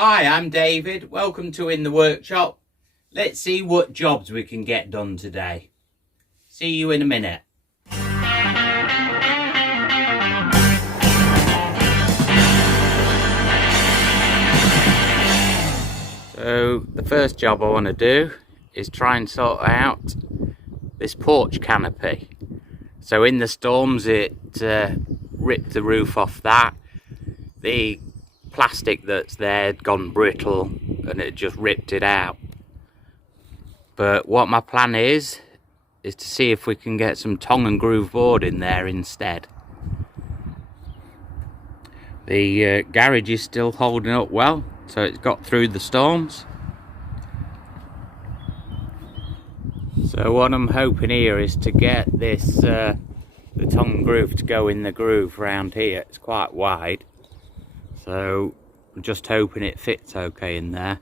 Hi, I'm David. Welcome to In the Workshop. Let's see what jobs we can get done today. See you in a minute. So the first job I want to do is try and sort out this porch canopy. So in the storms it ripped the roof off that. The plastic that's there had gone brittle and it just ripped it out. But what my plan is to see if we can get some tongue and groove board in there instead. The garage is still holding up well, so it's got through the storms. So what I'm hoping here is to get this the tongue and groove to go in the groove round here. It's quite wide, so I'm just hoping it fits okay in there.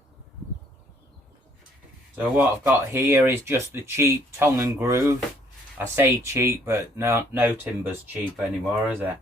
So what I've got here is just the cheap tongue and groove. I say cheap, but no timber's cheap anymore, is it?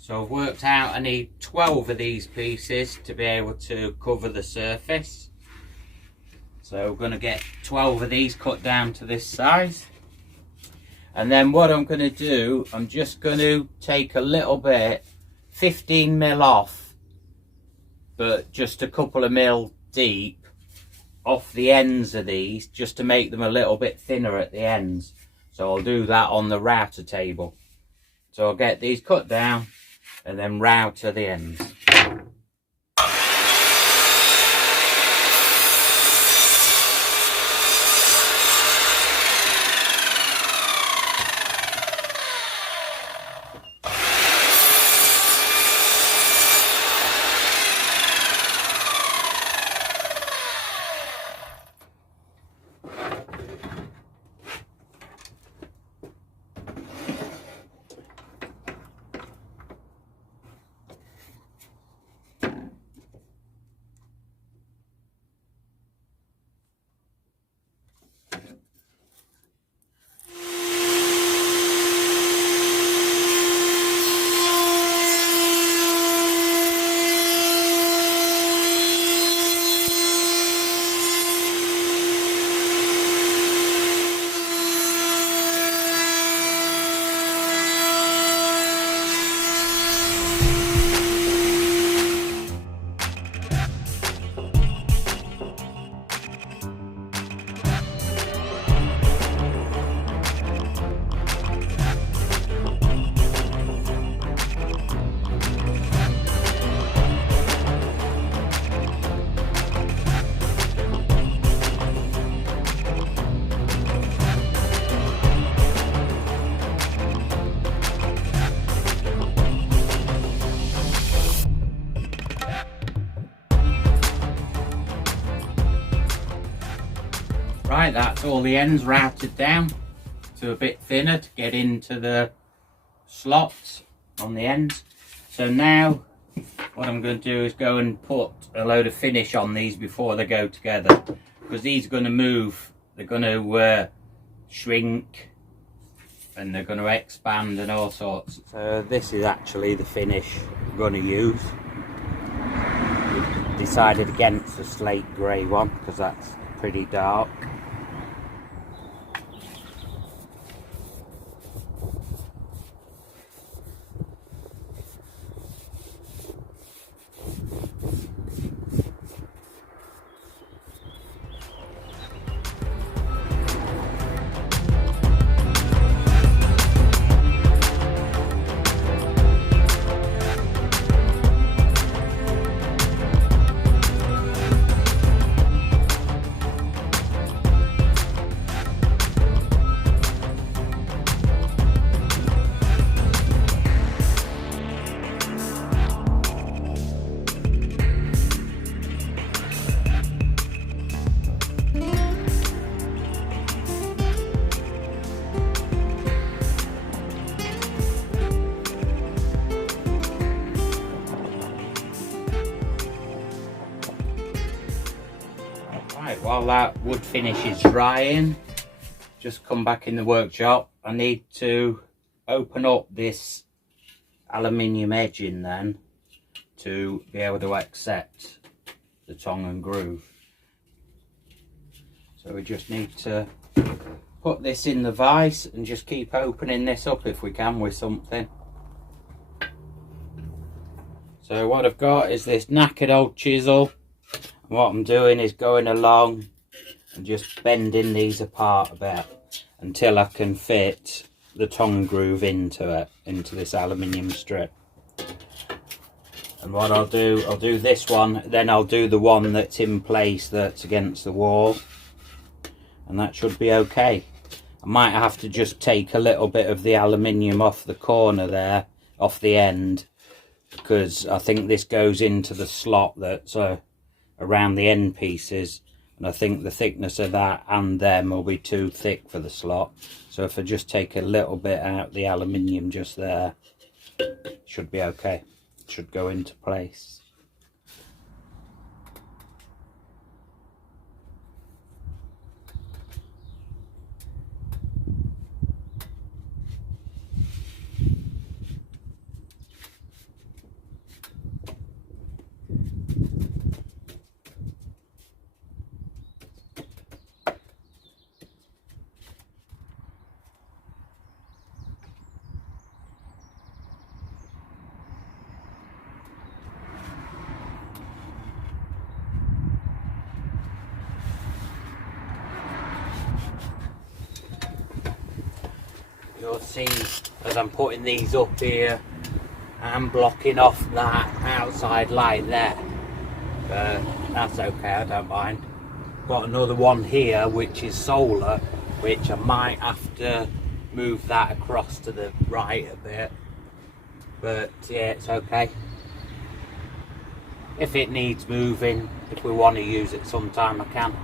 So I've worked out I need 12 of these pieces to be able to cover the surface. So we're going to get 12 of these cut down to this size. And then what I'm going to do, I'm just going to take a little bit, 15 mil off, but just a couple of mil deep off the ends of these, just to make them a little bit thinner at the ends. So I'll do that on the router table. So I'll get these cut down and then router the ends. Right, that's all the ends routed down. to a bit thinner to get into the slots on the ends. So now what I'm going to do is go and put a load of finish on these before they go together, because these are going to move, they're going to shrink, and they're going to expand and all sorts. So this is actually the finish I'm going to use. We've decided against the slate grey one because that's pretty dark. While that wood finish is drying, just come back in the workshop. I need to open up this aluminium edging then to be able to accept the tongue and groove. So we just need to put this in the vise and just keep opening this up if we can with something. So what I've got is this knackered old chisel. What I'm doing is going along and just bending these apart a bit until I can fit the tongue groove into it, into this aluminium strip. And what I'll do this one, then I'll do the one that's in place that's against the wall, and that should be okay. I might have to just take a little bit of the aluminium off the corner there, off the end, because I think this goes into the slot that's around the end pieces, and I think the thickness of that and them will be too thick for the slot. So if I just take a little bit out the aluminium just there, it should be okay. It should go into place. You'll see as I'm putting these up here, I'm blocking off that outside light there. That's okay, I don't mind. Got another one here which is solar, which I might have to move that across to the right a bit. But yeah, it's okay. If it needs moving, if we want to use it sometime, I can.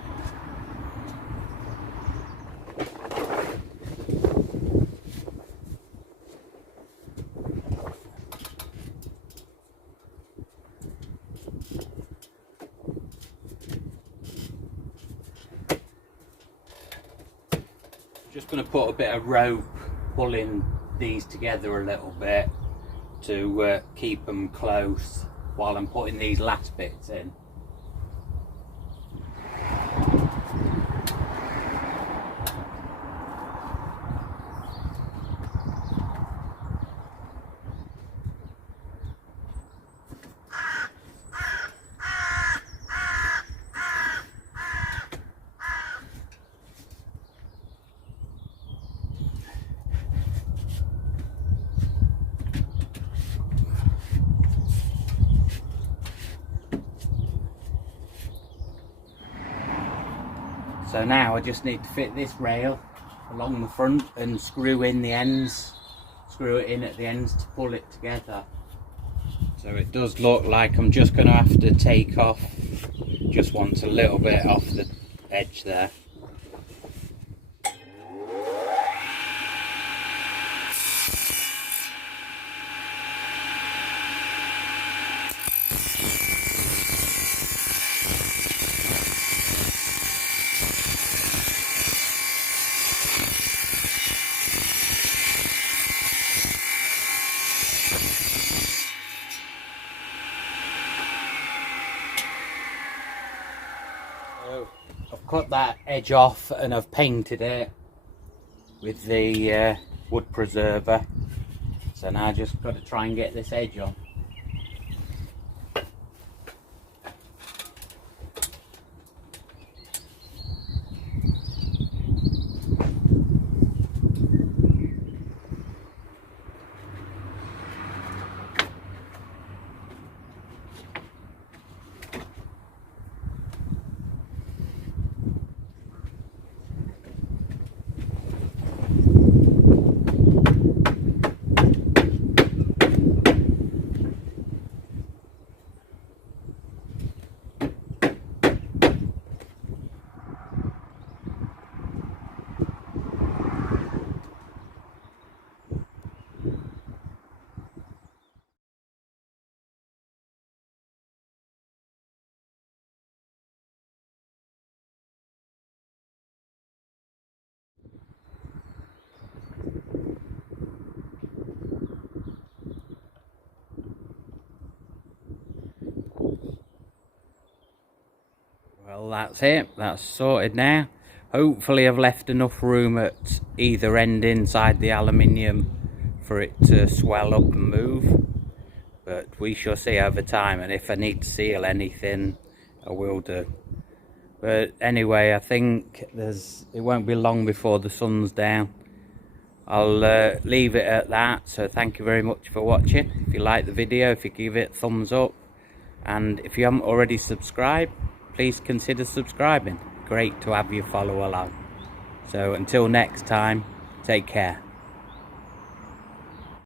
Just going to put a bit of rope pulling these together a little bit to keep them close while I'm putting these last bits in. So now I just need to fit this rail along the front and screw in the ends, screw it in at the ends to pull it together. So it does look like I'm just going to have to take off, just want a little bit off the edge there. cut that edge off and I've painted it with the wood preserver. So now I just got to try and get this edge on. Well, that's it. That's sorted now. Hopefully I've left enough room at either end inside the aluminium for it to swell up and move. But we shall see over time, and if I need to seal anything, I will do. But anyway, I think it won't be long before the sun's down. I'll leave it at that. So thank you very much for watching. If you like the video, if you give it a thumbs up, and if you haven't already subscribed, please consider subscribing. Great to have you follow along. So until next time, take care.